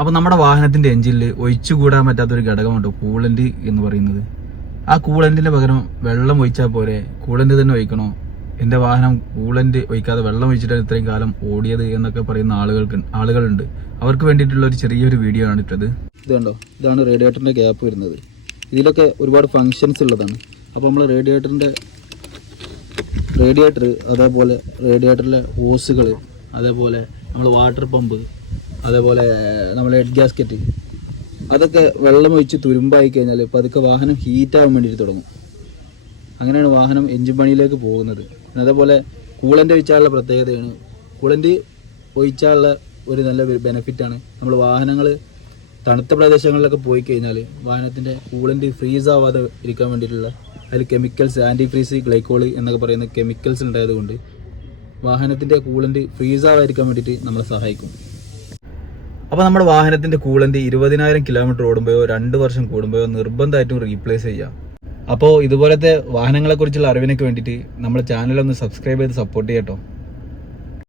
അപ്പോൾ നമ്മുടെ വാഹനത്തിന്റെ എഞ്ചിനിൽ ഒഴിച്ചുകൂടാൻ പറ്റാത്തൊരു ഘടകമുണ്ട് കൂളന്റ് എന്ന് പറയുന്നത്. ആ കൂളന്റിന്റെ പകരം വെള്ളം ഒഴിച്ചാൽ പോരെ, കൂളന്റ് തന്നെ ഒഴിക്കണോ? എന്റെ വാഹനം കൂളന്റ് ഒഴിക്കാതെ വെള്ളം ഒഴിച്ചിട്ടാണ് ഇത്രയും കാലം ഓടിയത് എന്നൊക്കെ പറയുന്ന ആളുകളുണ്ട്. അവർക്ക് വേണ്ടിയിട്ടുള്ള ഒരു ചെറിയൊരു വീഡിയോ ആണ് ഇട്ടത്. ഇതുണ്ടോ, ഇതാണ് റേഡിയേറ്ററിന്റെ ഗ്യാപ്പ് വരുന്നത്. ഇതിലൊക്കെ ഒരുപാട് ഫങ്ഷൻസ് ഉള്ളതാണ്. അപ്പോൾ നമ്മൾ റേഡിയേറ്റർ അതേപോലെ റേഡിയേറ്ററിലെ ഹോസുകൾ, അതേപോലെ നമ്മൾ വാട്ടർ പമ്പ്, അതേപോലെ നമ്മളെ ഹെഡ് ഗ്യാസ്കറ്റ്, അതൊക്കെ വെള്ളം ഒഴിച്ച് തുരുമ്പായി കഴിഞ്ഞാൽ പതുക്കെ വാഹനം ഹീറ്റാകാൻ വേണ്ടിയിട്ട് തുടങ്ങും. അങ്ങനെയാണ് വാഹനം എഞ്ചിൻ പണിയിലേക്ക് പോകുന്നത്. അതേപോലെ കൂളൻ്റ് ഒഴിച്ചാലുള്ള പ്രത്യേകതയാണ്, കൂളൻ്റ് ഒഴിച്ചാലുള്ള ഒരു നല്ല ബെനിഫിറ്റാണ്. നമ്മൾ വാഹനങ്ങൾ തണുത്ത പ്രദേശങ്ങളിലൊക്കെ പോയി കഴിഞ്ഞാൽ വാഹനത്തിൻ്റെ കൂളൻ്റ് ഫ്രീസ് ആവാതെ ഇരിക്കാൻ വേണ്ടിയിട്ടുള്ള അതിൽ കെമിക്കൽസ്, ആൻറ്റി ഫ്രീസ്, ഗ്ലൈക്കോള് എന്നൊക്കെ പറയുന്ന കെമിക്കൽസ് ഉണ്ടായതുകൊണ്ട് വാഹനത്തിൻ്റെ കൂളൻ്റ് ഫ്രീസ് ആവാതിരിക്കാൻ വേണ്ടിയിട്ട് നമ്മളെ സഹായിക്കും. അപ്പോൾ നമ്മുടെ വാഹനത്തിൻ്റെ കൂളൻ്റ് 20,000 കിലോമീറ്റർ ഓടുമ്പോഴോ 2 വർഷം കൂടുമ്പോഴോ നിർബന്ധമായിട്ടും റീപ്ലേസ് ചെയ്യാം. അപ്പോൾ ഇതുപോലത്തെ വാഹനങ്ങളെക്കുറിച്ചുള്ള അറിവിനൊക്കെ വേണ്ടിയിട്ട് നമ്മുടെ ചാനലൊന്ന് സബ്സ്ക്രൈബ് ചെയ്ത് സപ്പോർട്ട് ചെയ്യട്ടോ.